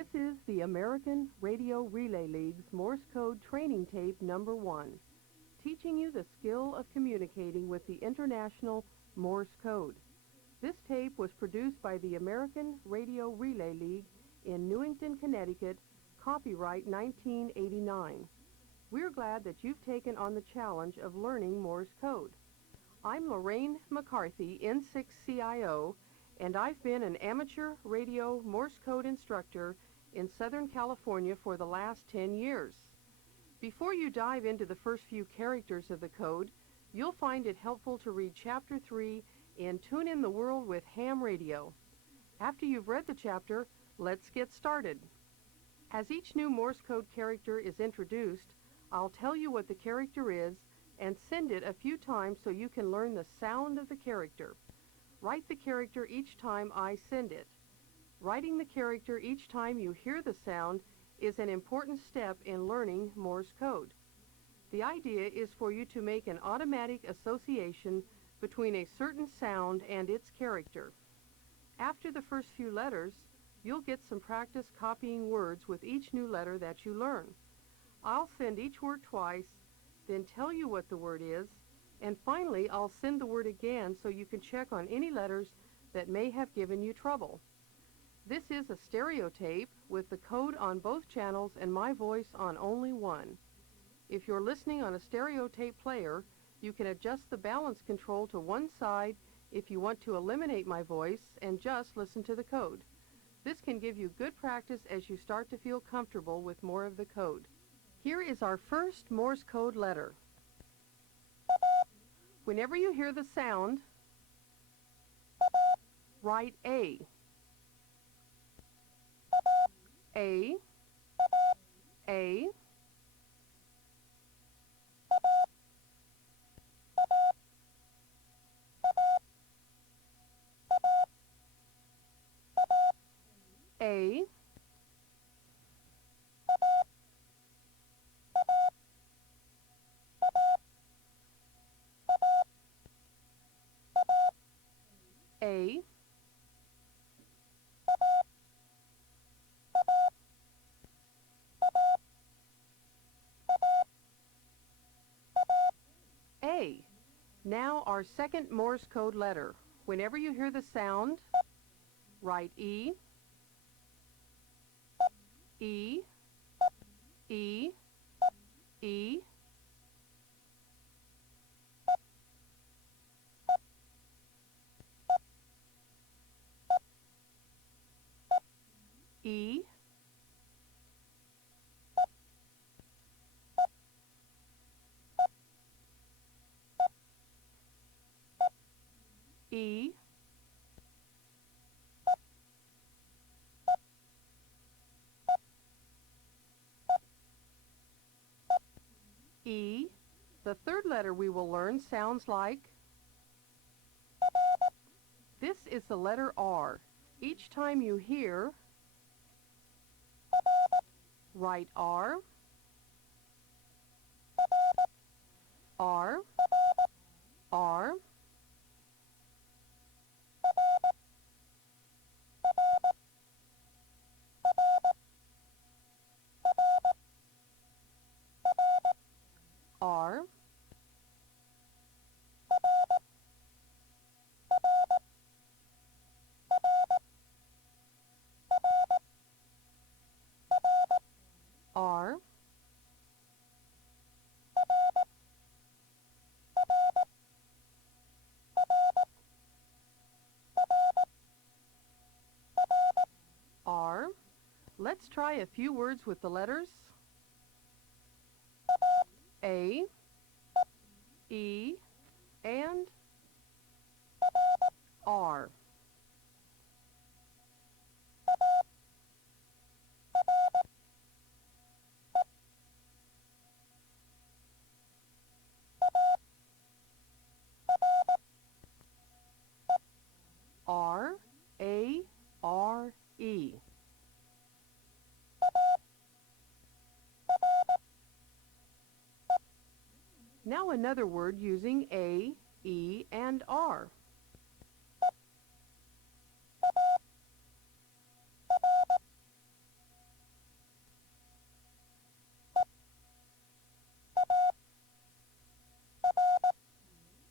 This is the American Radio Relay League's Morse Code Training Tape number 1, teaching you the skill of communicating with the International Morse Code. This tape was produced by the American Radio Relay League in Newington, Connecticut, copyright 1989. We're glad that you've taken on the challenge of learning Morse code. I'm Lorraine McCarthy, N6CIO, and I've been an amateur radio Morse code instructor in Southern California for the last 10 years. Before you dive into the first few characters of the code, you'll find it helpful to read Chapter 3 in Tune in the World with Ham Radio. After you've read the chapter, let's get started. As each new Morse code character is introduced, I'll tell you what the character is and send it a few times so you can learn the sound of the character. Write the character each time I send it. Writing the character each time you hear the sound is an important step in learning Morse code. The idea is for you to make an automatic association between a certain sound and its character. After the first few letters, you'll get some practice copying words with each new letter that you learn. I'll send each word twice, then tell you what the word is, and finally I'll send the word again so you can check on any letters that may have given you trouble. This is a stereo tape with the code on both channels and my voice on only one. If you're listening on a stereo tape player, you can adjust the balance control to one side if you want to eliminate my voice and just listen to the code. This can give you good practice as you start to feel comfortable with more of the code. Here is our first Morse code letter. Whenever you hear the sound, write A. A, A, A, A, A. Now our second Morse code letter. Whenever you hear the sound, write E, E, E, E, E, E, E. The third letter we will learn sounds like, this is the letter R. Each time you hear, write R, R, R, R, R, R. Let's try a few words with the letters A, E, and R. R, A, R, E. Now another word using A, E, and R.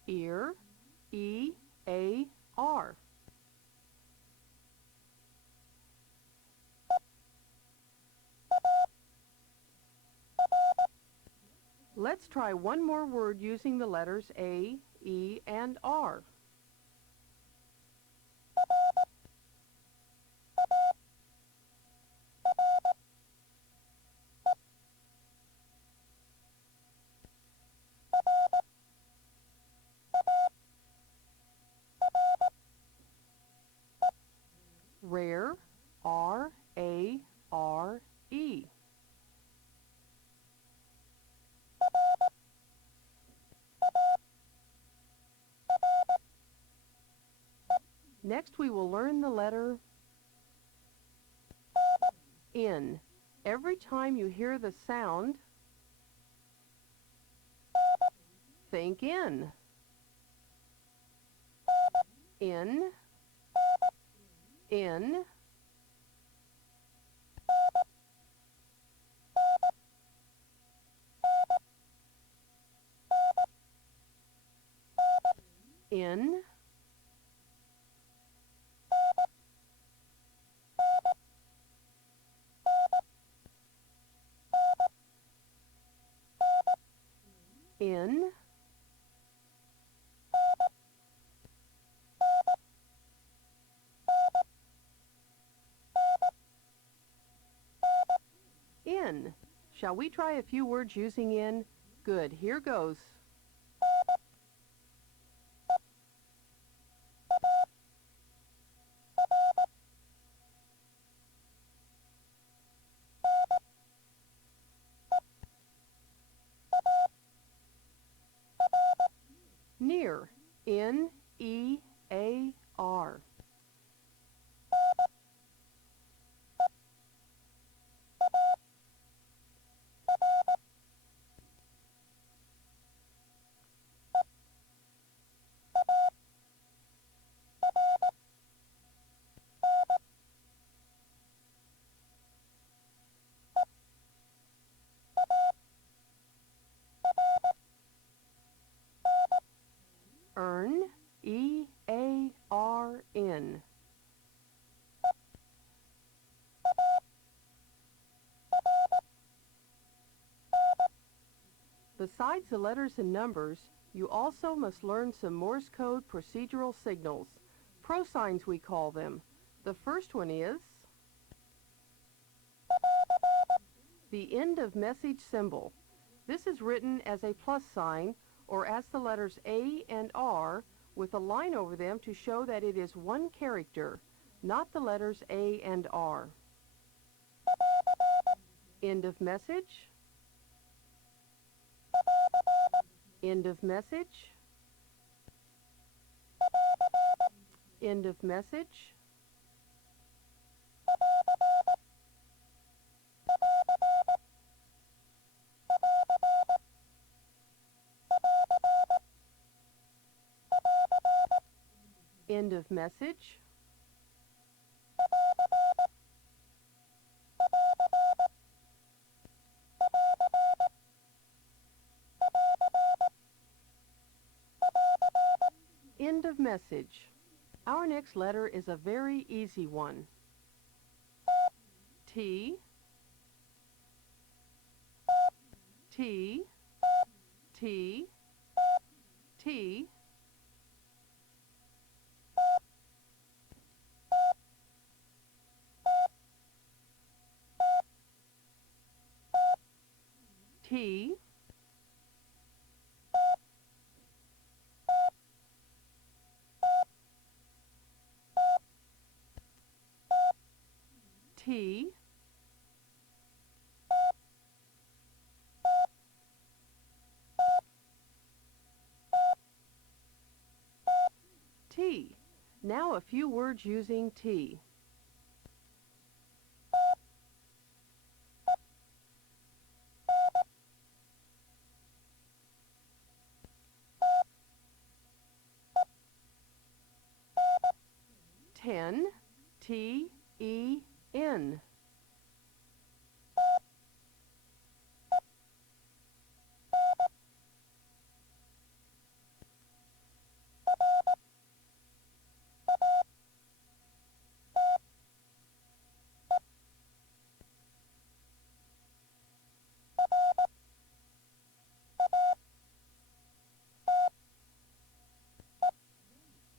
ear, E-A-R. Let's try one more word using the letters A, E, and R. Rare, R-A-R-E. Next we will learn the letter N. Every time you hear the sound, think in. In, in, in, in, in. Shall we try a few words using in? Good, here goes. Near, N-E-A-R. Earn, E-A-R-N. Besides the letters and numbers, you also must learn some Morse code procedural signals. Prosigns we call them. The first one is the end of message symbol. This is written as a plus sign or as the letters A and R with a line over them to show that it is one character, not the letters A and R. End of message. End of message. End of message. End of message. End of message. Our next letter is a very easy one. T, T, T, T, T, T, T. Now a few words using T. Ten, T-E-N.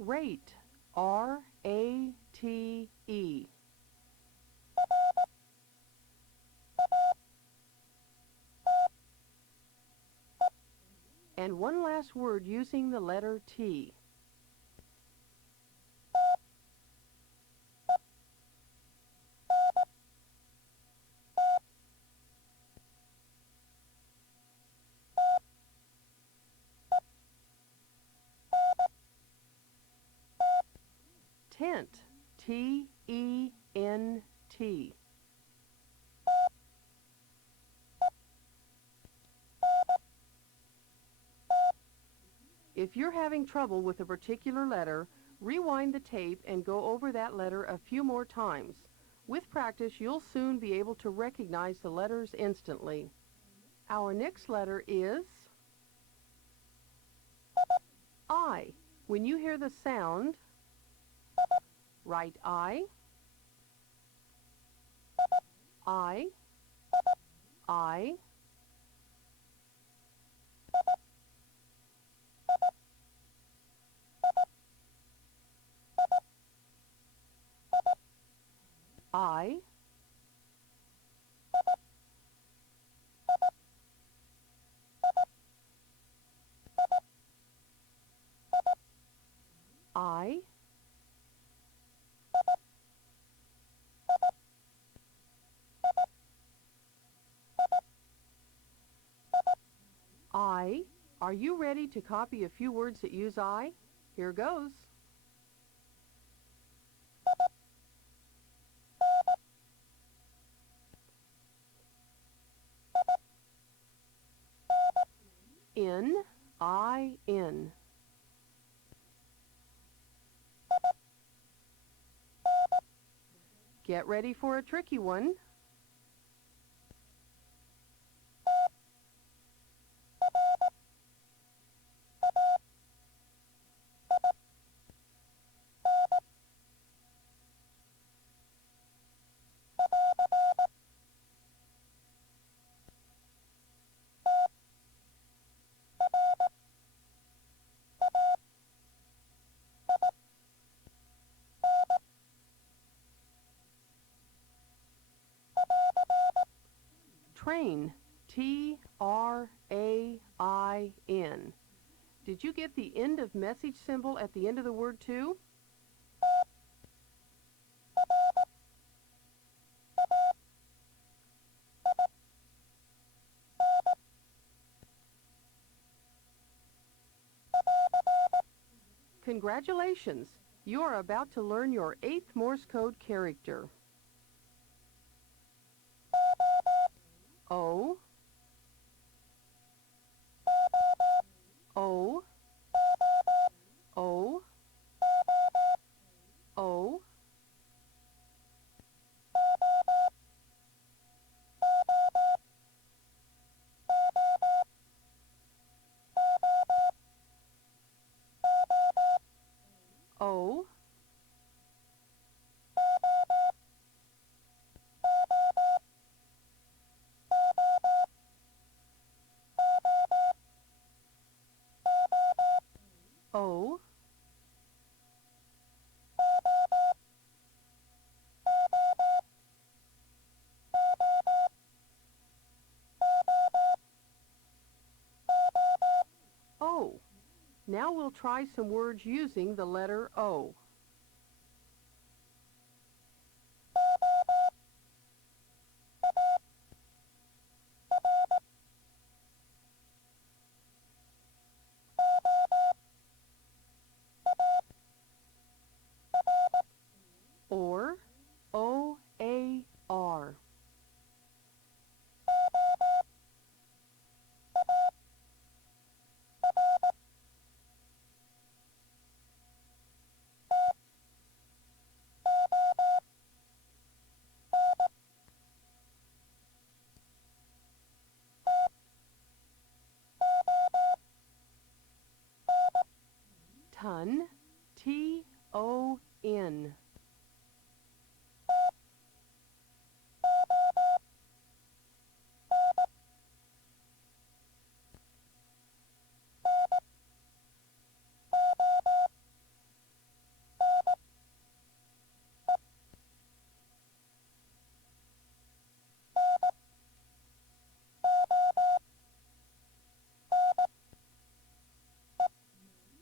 Rate, R-A-T-E. And one last word using the letter T. Tent, T-E-N-T. If you're having trouble with a particular letter, rewind the tape and go over that letter a few more times. With practice, you'll soon be able to recognize the letters instantly. Our next letter is I. When you hear the sound, write I, I, I, I, I, I. Are you ready to copy a few words that use I? Here goes. In, I-N. Get ready for a tricky one. Train, T-R-A-I-N. Did you get the end of message symbol at the end of the word too? Congratulations! You are about to learn your 8th Morse code character. O, O, O, O, O, O, O. Now we'll try some words using the letter O. Or, O-A-R. Ton, T-O-N.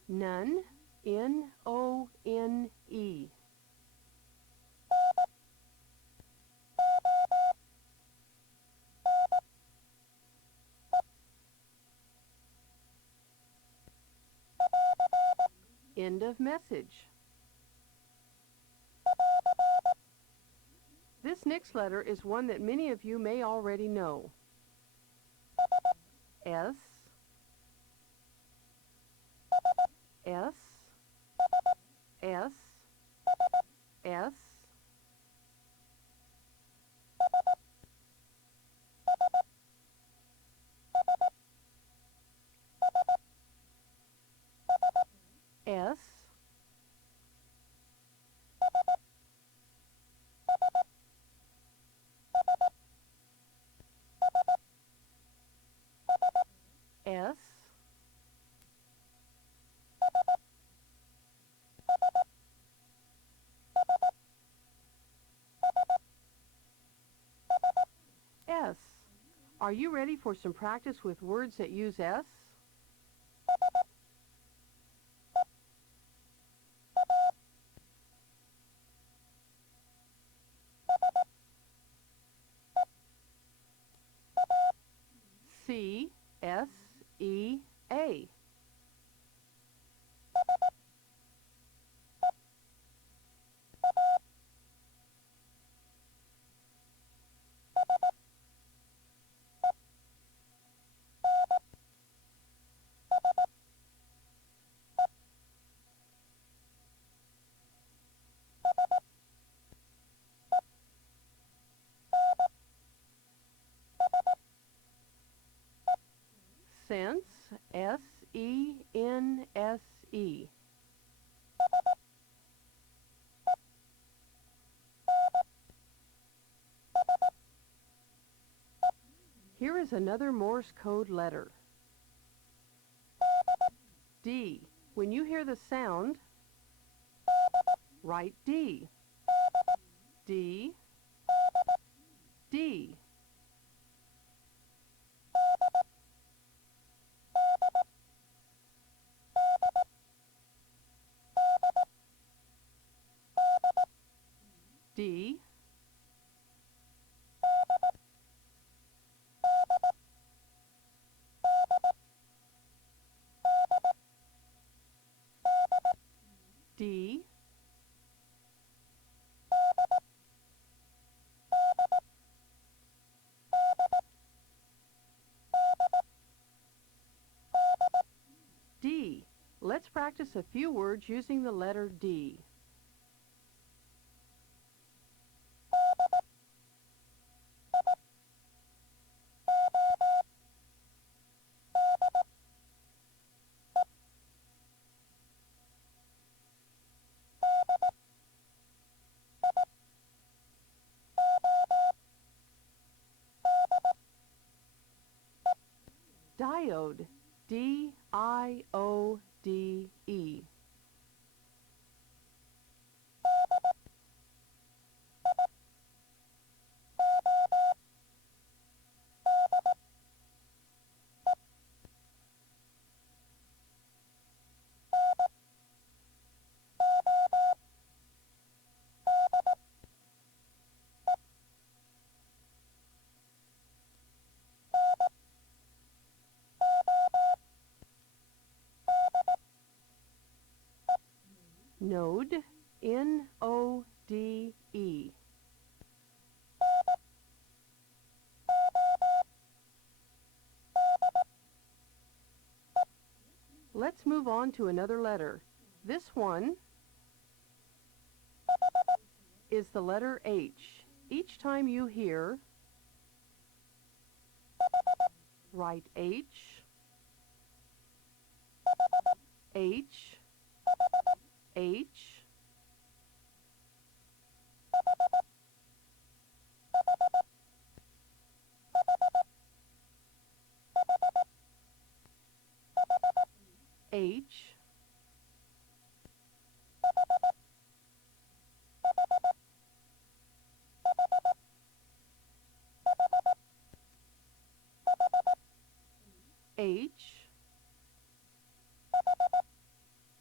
None, N-O-N-E. End of message. This next letter is one that many of you may already know. S, S, S, S, S, S, S. Are you ready for some practice with words that use S? C, S, E, A. Sense, S-E-N-S-E. Here is another Morse code letter. D. When you hear the sound, write D. D, D. D, D, D. Let's practice a few words using the letter D. Diode, D-I-O-D-E. Node, N-O-D-E. Let's move on to another letter. This one is the letter H. Each time you hear, write H, H, H, H, H,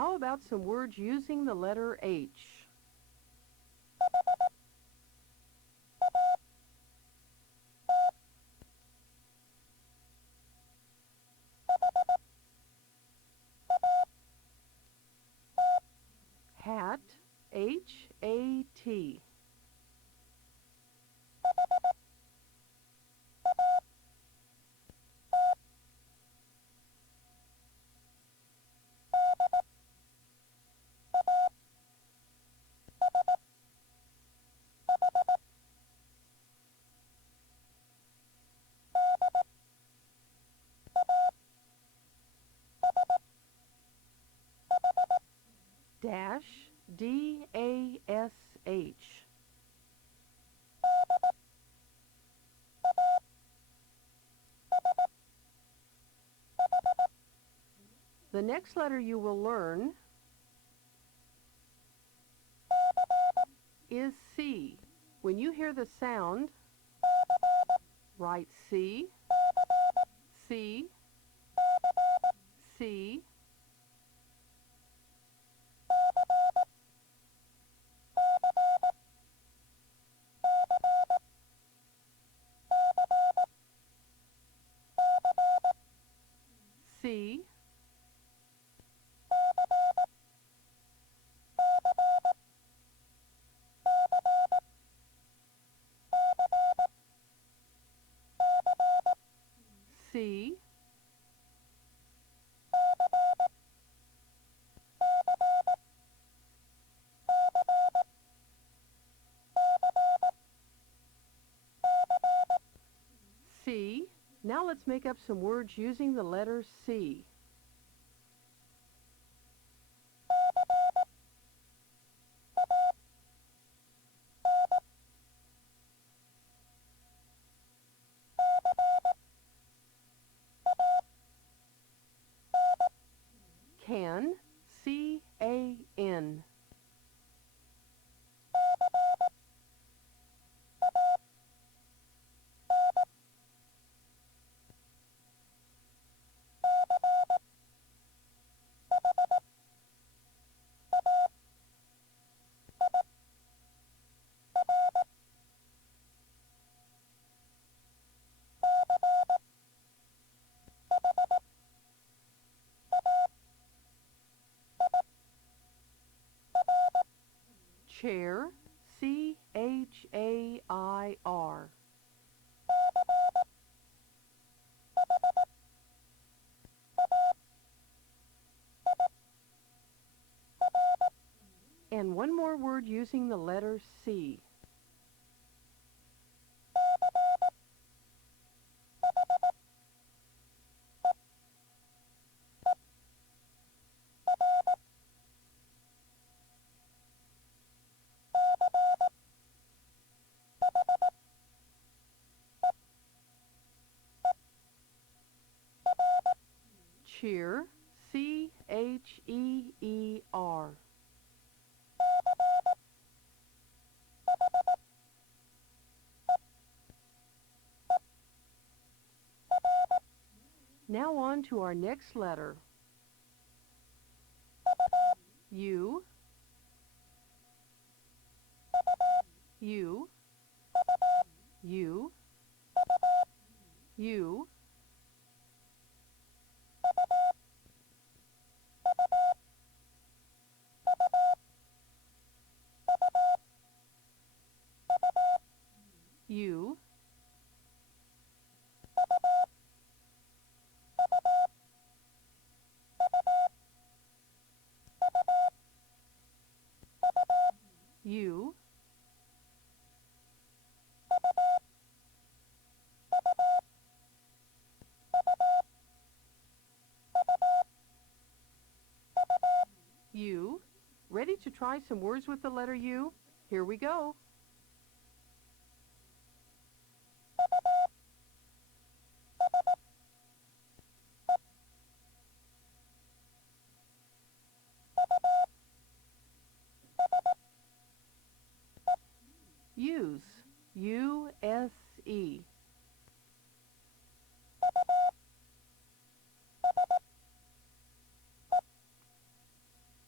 How about some words using the letter H? Hat, H-A-T. Dash, D-A-S-H. The next letter you will learn is C. When you hear the sound, write C, C, C, C, C, C. Now let's make up some words using the letter C. Can, C-A-N. Chair, C-H-A-I-R. And one more word using the letter C. Cheer, C-H-E-E-R. Now on to our next letter. U, U, U, U, U, U, U. Ready to try some words with the letter U? Here we go. Use, U-S-E.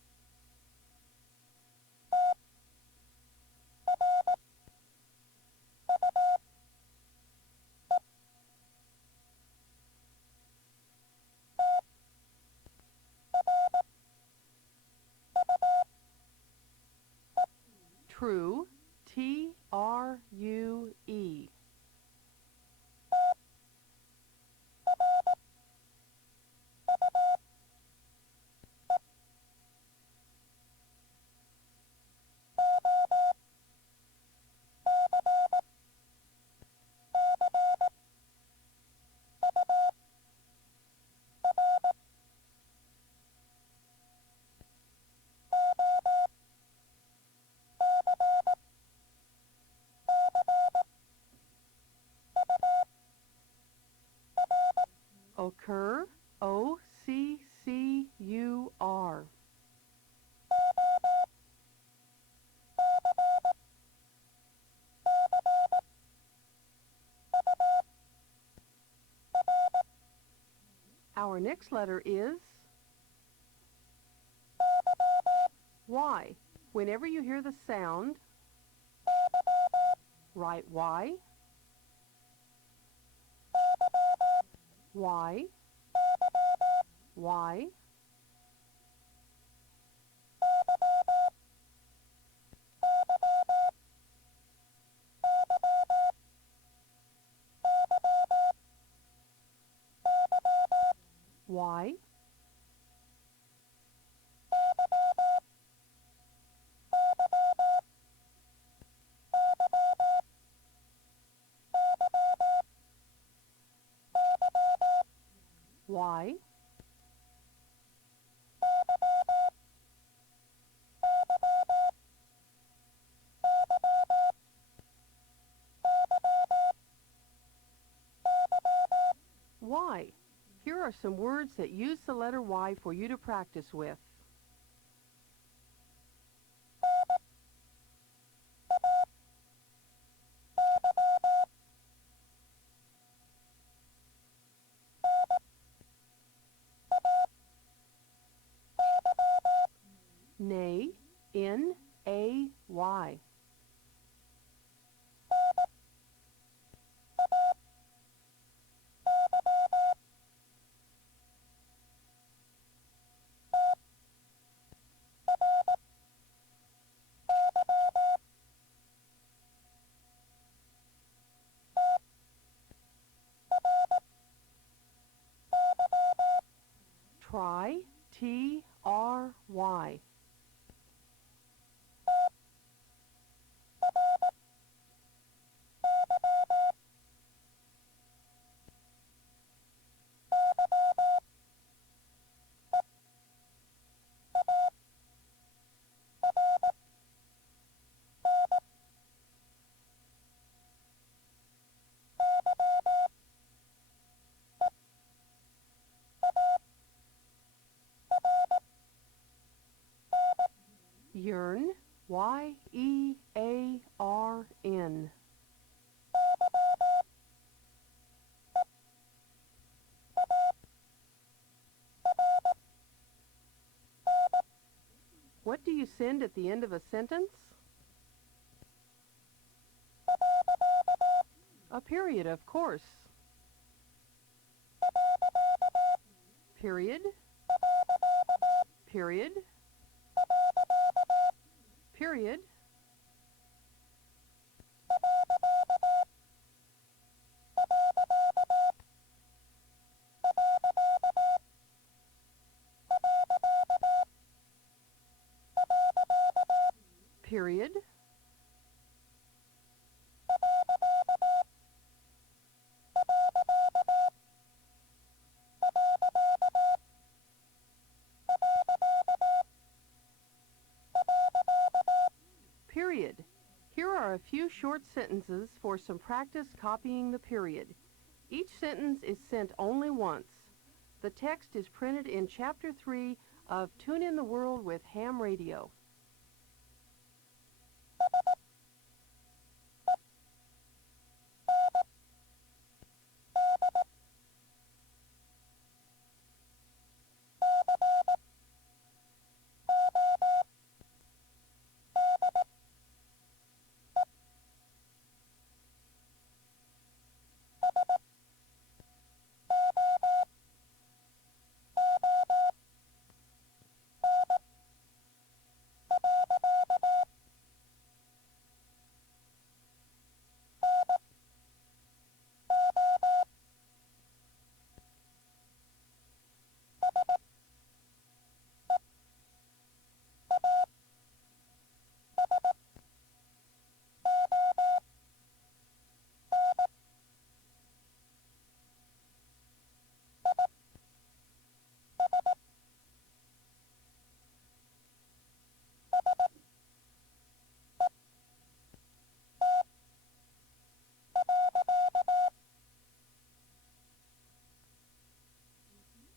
True, T-R-U-E. Occur, O-C-C-U-R. Our next letter is Y. Whenever you hear the sound, write Y, Y, Y. Y. Y. Y. Here are some words that use the letter Y for you to practice with. Nay, N-A-Y. Try, T-R-Y. Yearn, Y-E-A-R-N. What do you send at the end of a sentence? A period, of course. Period, period, period. Period. Period. Here are a few short sentences for some practice copying the period. Each sentence is sent only once. The text is printed in Chapter 3 of Tune in the World with Ham Radio.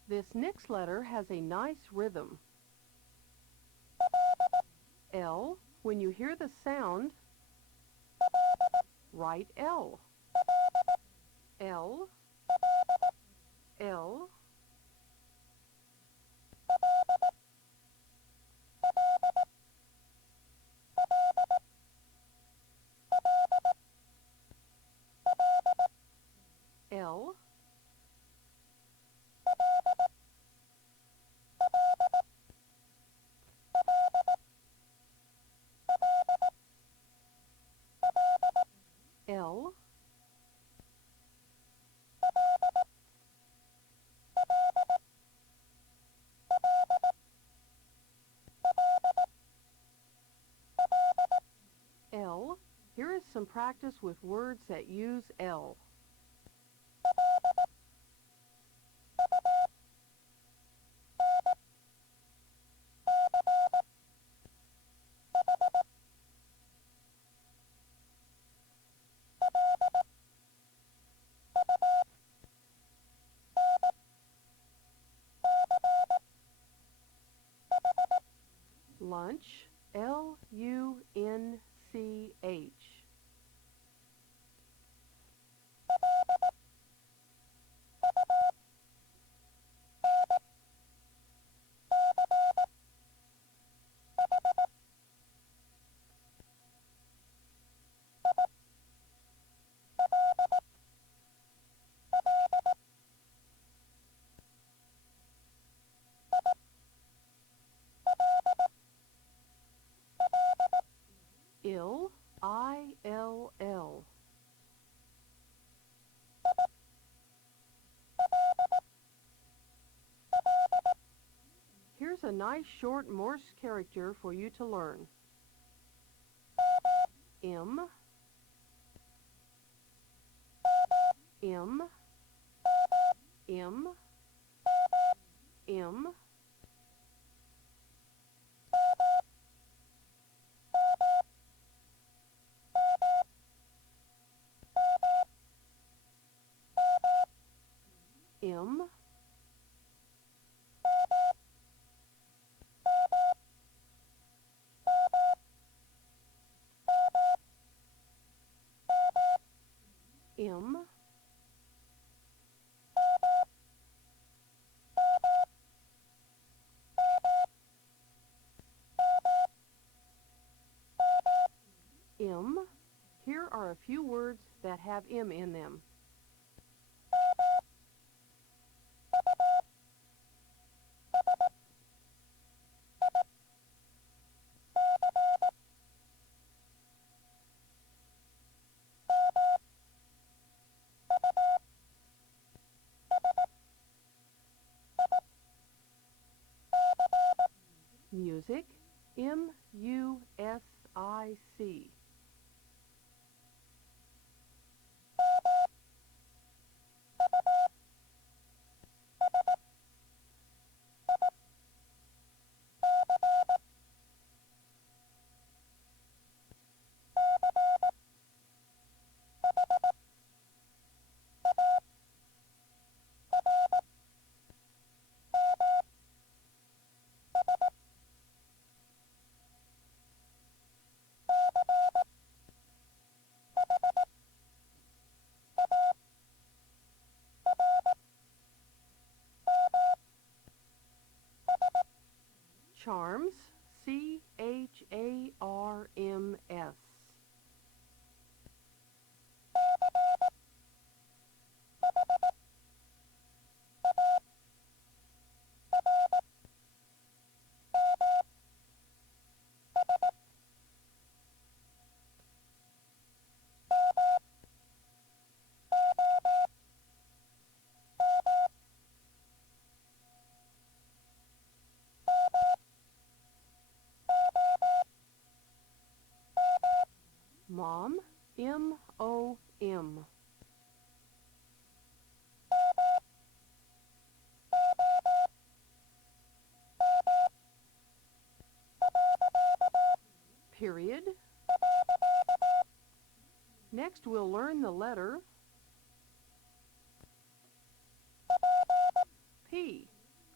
This next letter has a nice rhythm. L, when you hear the sound, write L. L, L. L. L. L. Here is some practice with words that use L. Lunch, L-U-N-C-H. Ill, I-L-L. Here's a nice short Morse character for you to learn. M, M, M, M, M, M, M. Here are a few words that have M in them. Music, M-U-S-I-C. Charms, C-H-A-R-M-S. Mom, M-O-M. Period. Next we'll learn the letter P.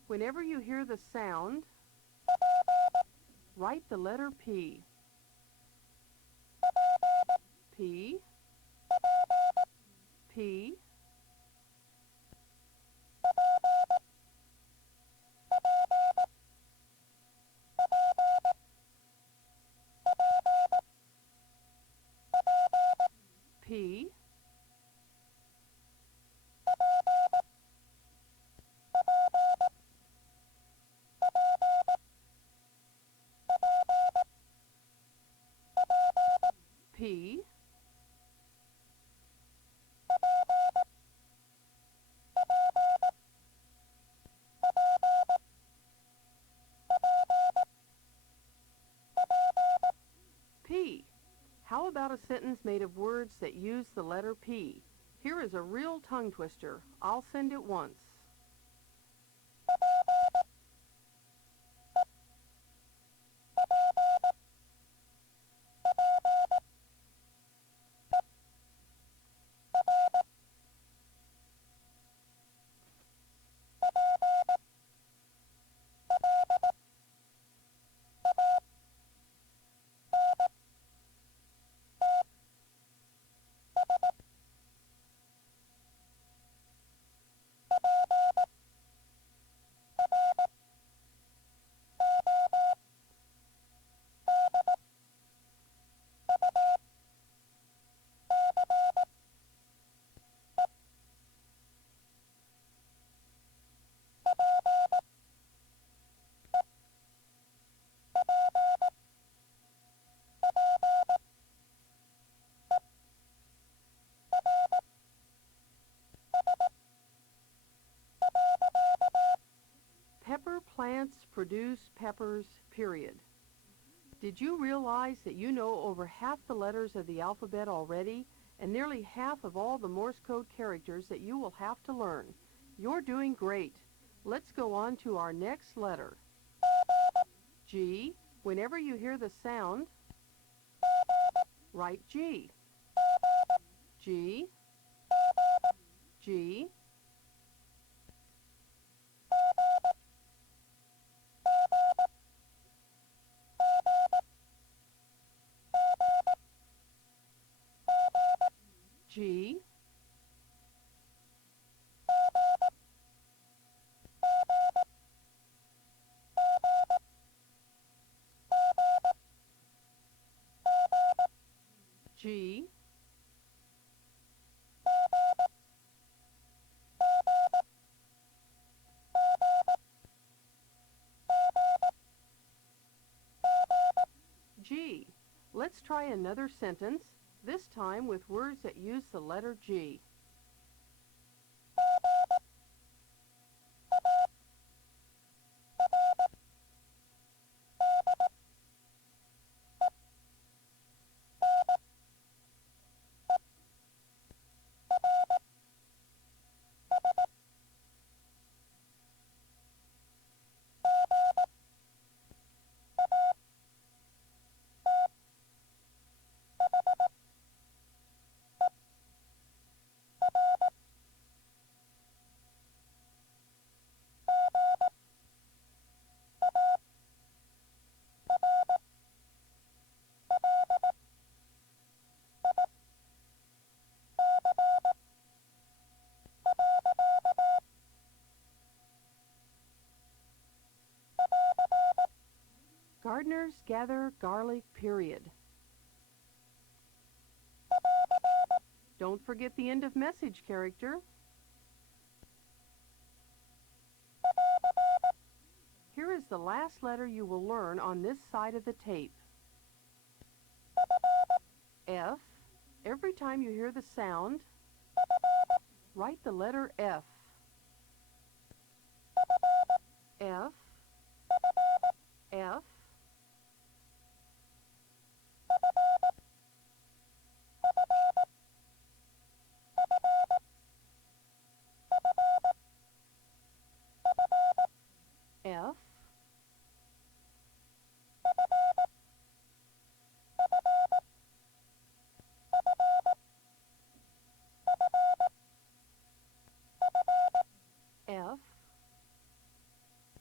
Whenever you hear the sound, write the letter P. P, P, P, P, P. How about a sentence made of words that use the letter P? Here is a real tongue twister. I'll send it once. Pepper plants produce peppers, period. Did you realize that you know over half the letters of the alphabet already and nearly half of all the Morse code characters that you will have to learn? You're doing great. Let's go on to our next letter. G. Whenever you hear the sound, write G. G, G, G, G, G. Let's try another sentence, this time with words that use the letter G. Gardeners gather garlic, period. Don't forget the end of message character. Here is the last letter you will learn on this side of the tape. F. Every time you hear the sound, write the letter F. F, F, F, F,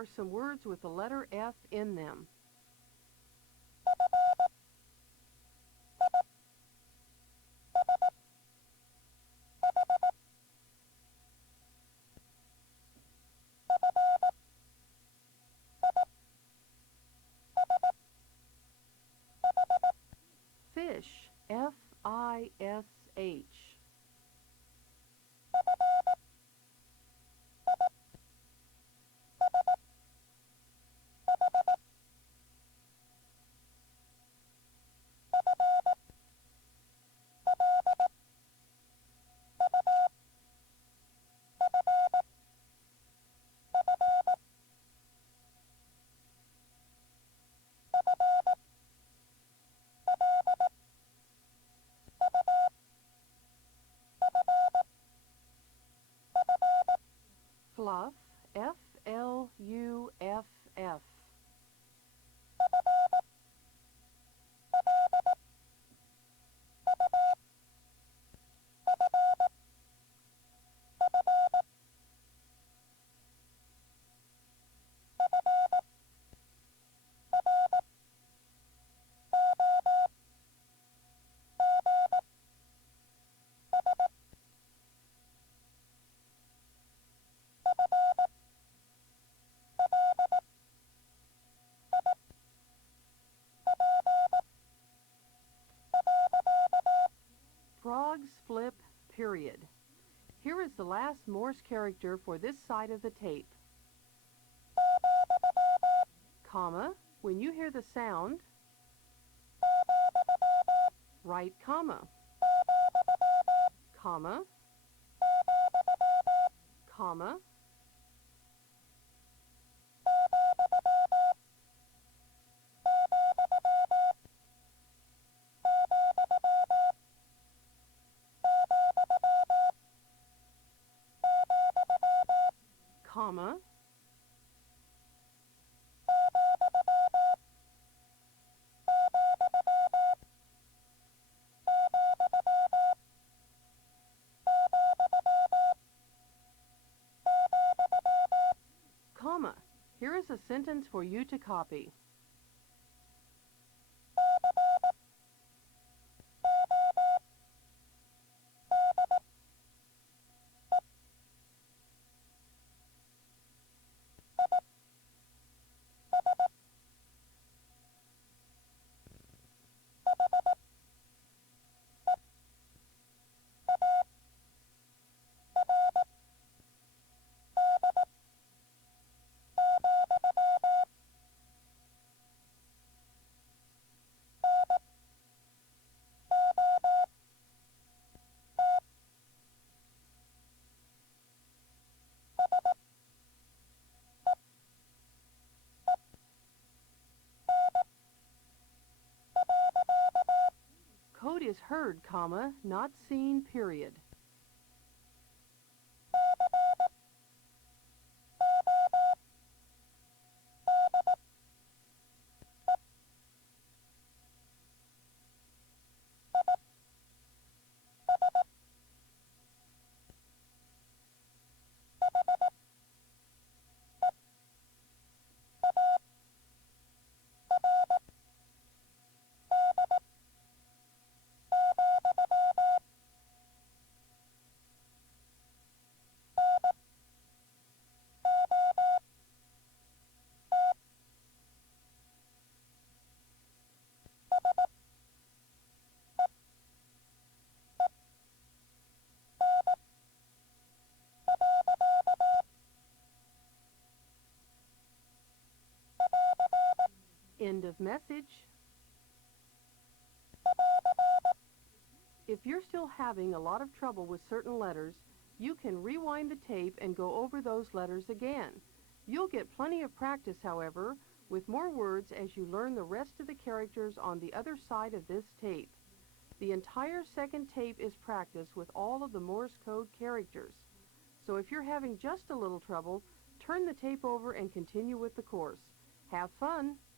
are some words with the letter F in them. Fish, F-I-S-H. Fluff, F-L-U-F-F. Frogs flip, period. Here is the last Morse character for this side of the tape. Comma, when you hear the sound, write comma. Comma, comma, comma, comma. Here is a sentence for you to copy. Code is heard, comma, not seen, period. End of message. If you're still having a lot of trouble with certain letters, you can rewind the tape and go over those letters again. You'll get plenty of practice, however, with more words as you learn the rest of the characters on the other side of this tape. The entire second tape is practice with all of the Morse code characters. So if you're having just a little trouble, turn the tape over and continue with the course. Have fun!